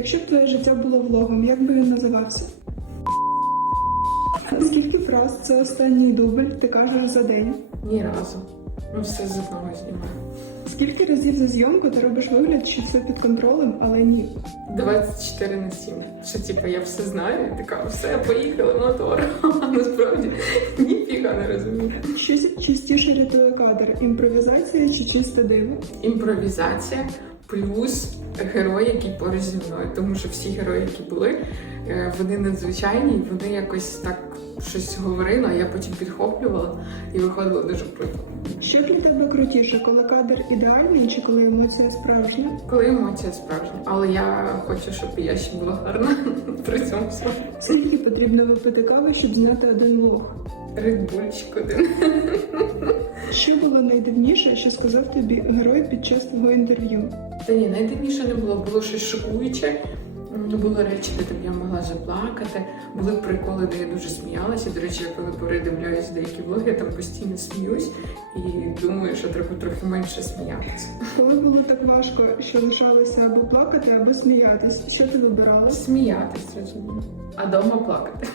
Якщо б твоє життя було влогом, як би він називався? Скільки фраз це останній дубль ти кажеш за день? Ні разу. Ну все з одного знімаю. Скільки разів за зйомку ти робиш вигляд, що все під контролем, але ні? 24 на 7. Що типу я все знаю, і така, все, поїхали мотор. А насправді ніфіга не розумію. Що частіше рятує кадр? Імпровізація чи чисте диво? Імпровізація плюс герої, які поруч зі мною. Тому що всі герої, які були, е, вони надзвичайні, вони якось так щось говорили, а я потім підхоплювала і виходило дуже круто. Що для тебе крутіше, коли кадр ідеальний чи коли емоція справжня? Коли емоція справжня, але я хочу, щоб я ще була гарна при цьому всьому. Скільки потрібно випити кави, щоб зняти один влог? Редбульчик один. Що було найдивніше, що сказав тобі герой під час твого інтерв'ю? Та ні, найдивніше не було, було щось шокуюче. Були речі, де там я могла заплакати, були приколи, де я дуже сміялася. До речі, я коли передивляюсь деякі влоги, я там постійно сміюсь і думаю, що треба трохи менше сміятися. Коли було так важко, що лишалося або плакати, або сміятись, що ти вибирала? Сміятись, розумію. А дома плакати.